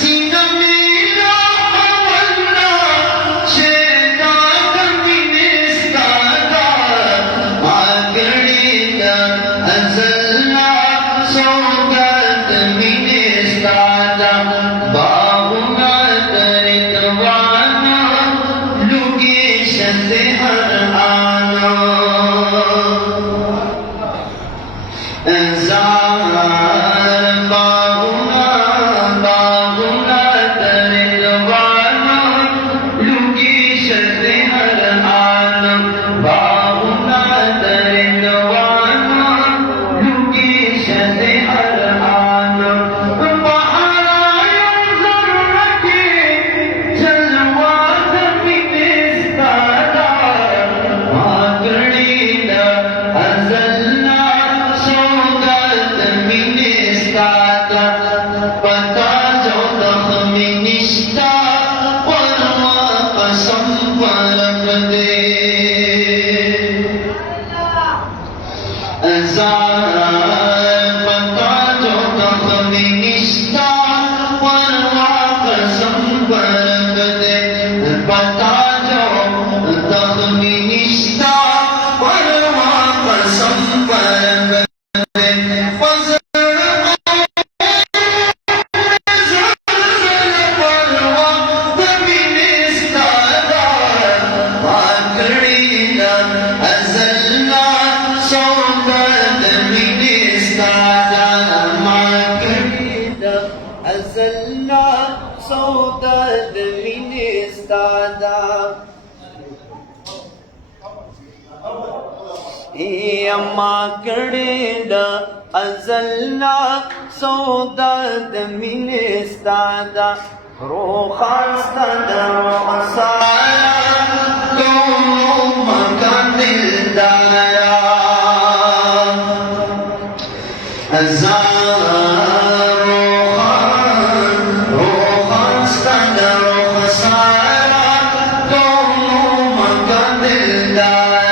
See पता जो दखमी निष्ठा परवा कसम परख दे पता जो दखमी निष्ठा परवा कसम परख दे पता जो दखमी निष्ठा परवा कसम परख दे अम्मा कड़ेंदा अज़लना सौदा दमिनिस्तादा रोखास्तादा रोखासाया दोनों मकान दिलदारा रोखास्तादा रोखासाया दोनों मकान दिलदारा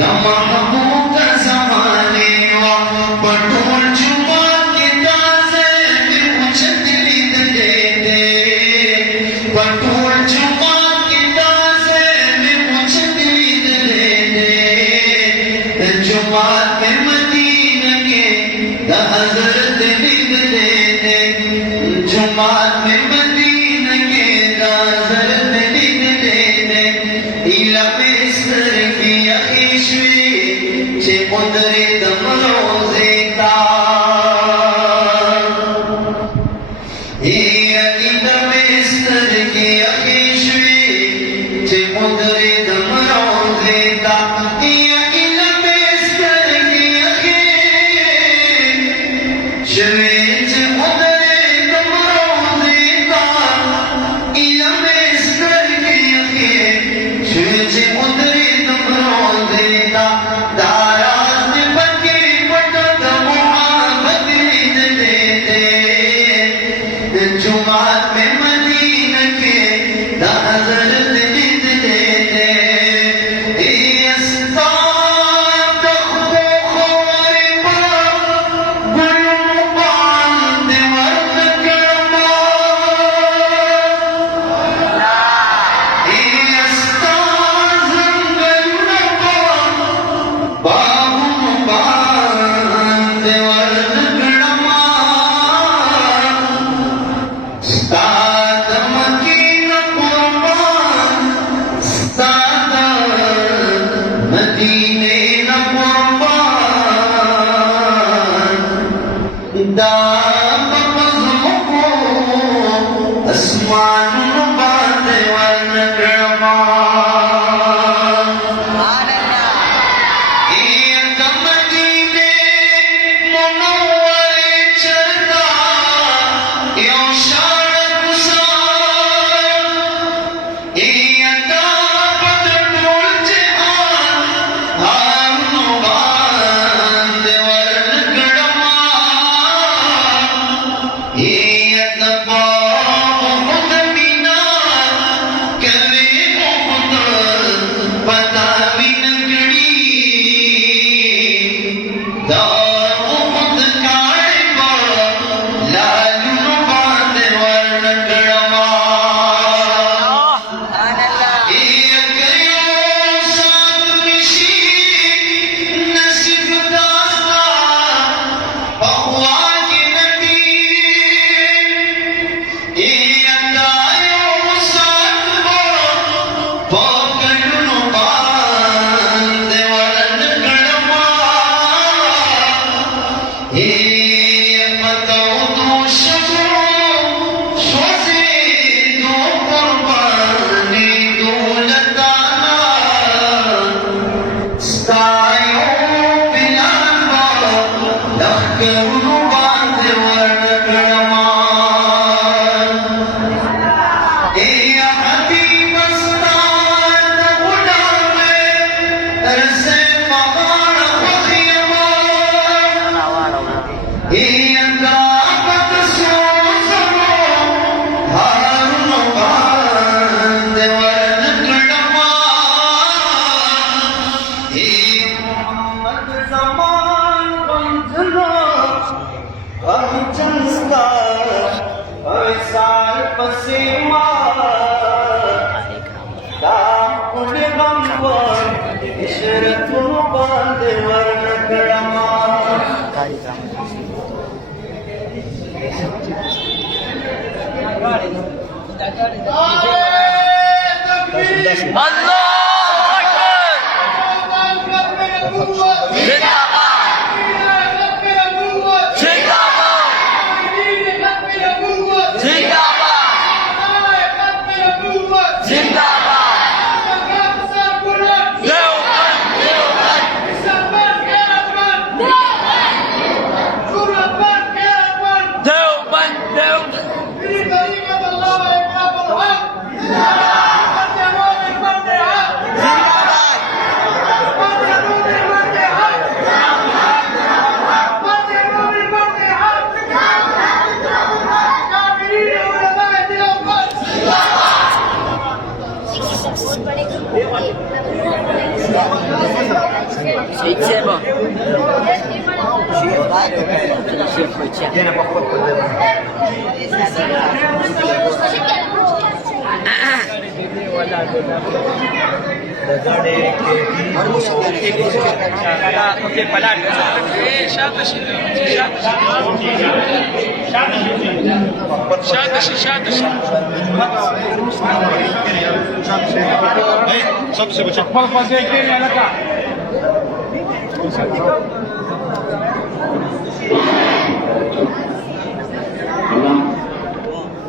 महबूब ज़माने वा पटोल जुमा के ताज़े में मुझे दे दे पटोल जुमा के ताज़े में मुझे दे दे जुमा में मदीने के हज़रत दे दे जुमा में मदीने के हज़रत दे दे इल्म इस्तर की अखीशवी चे मुदरे दम रोज़े ता इल्म इस्तर की अखीशवी चे मुदरे दम रोज़े ता इल्म इस्तर की अखीशवी चे मुदरे दम रोज़े ता इल्म इस्तर की अखीशवी चे मुदरे दम रोज़े ता दाराज़ में बके पटत मोहब्बत दे दे जुमात में मदीना के हज़रत दे दे इस्ताद खो खौरिबा गुलम बांध वर्द करमा इस्ताद जंगलुनबा बाबू बांध वर्द करमा उस्ताद मकीन कुर्बान उस्ताद मदीने न कुर्बान दाम मज़मू को आसमान बांध वर्ण करमा मदीने मुनव्वरे चरता यो Allah 6-7. Tiene para poco de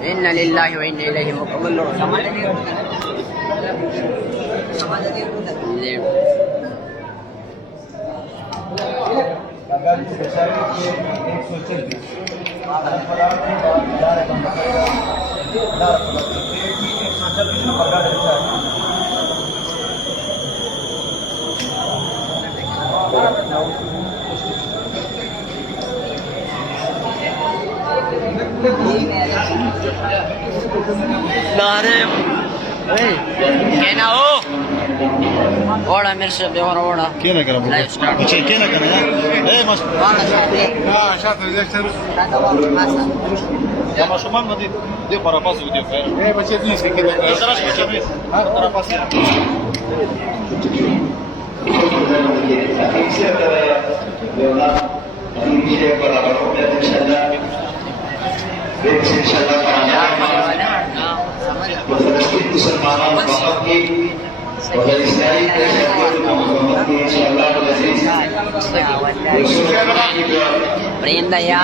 إنا لله وإنا إليه راجعون. Darem. Kena ho. Oda मेरे से बेवर ओडा. Kena kara bu. Şey kena kara ya. Mas. Ha, şart edeceksin. Ama şu man mı diyor para pas diyor. Bache diyor ki kena. Sana şey çabuk. Ha, para pas ya. فلسطین مسلمانان محبت کی اور اسرائیل کے شہریوں محبت کی انشاءاللہ العزیز Brinda ya.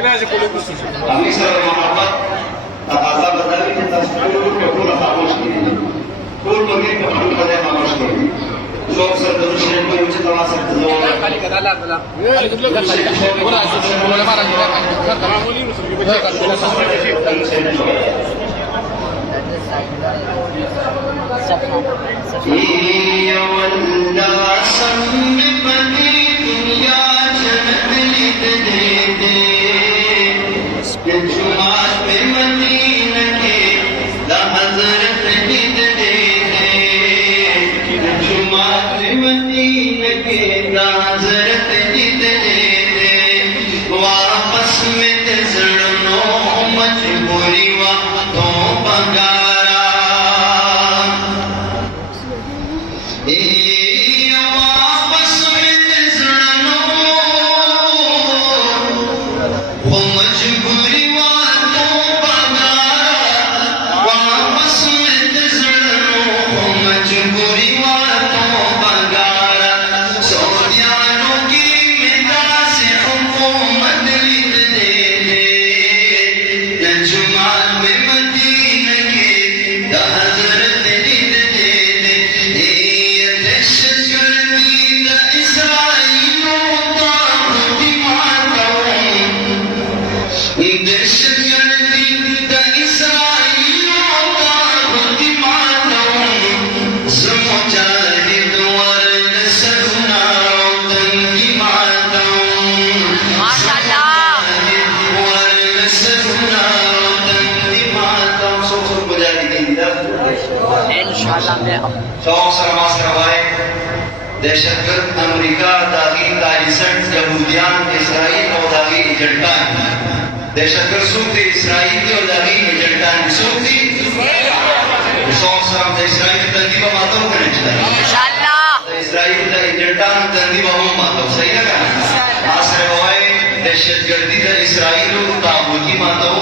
अभी सर मोहब्बत तकाजा बताई कि तस्वीर को पूरा खामोश कीजिए पूर्ण बगीर को पूरा खामोश कीजिए लोग सर दरुशरीफ को यूं तवा सकते हो दहशतगर्द अमेरिका दागी तालिसट यहूदियान इसराइल और दागी एजेंटान दहशतगर्द सूखी इसराइल और दागी एजेंटान सूखी सौसरम इसराइल तंदीबा मातो करें इंशाल्लाह इसराइल दा एजेंटान तंदीबा हम मातो सही है क्या आसरे होए दहशतगर्दी दा इसराइल और ताबूती मातो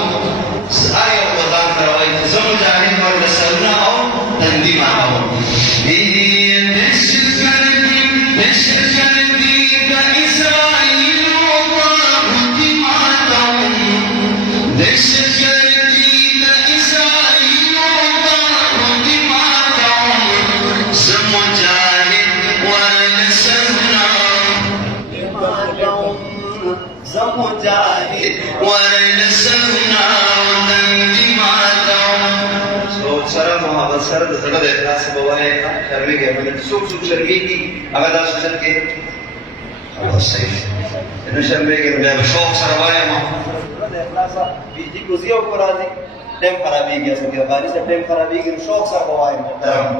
सारे वतन करवाई जम जाने पर लसना हो तंदीबा हो ورنسونا سره د زړه د اخلاص په وای شرمېږي باندې څوک شرمېږي هغه دا سوچ کې صحیح نو شرمېږي بیا به شوق سره وایم د اخلاص بيجي کوزي او راځي ټیم خرابېږي اصل کې غالي سره ټیم خرابېږي نو شوق سره وایم محترم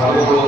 صاحب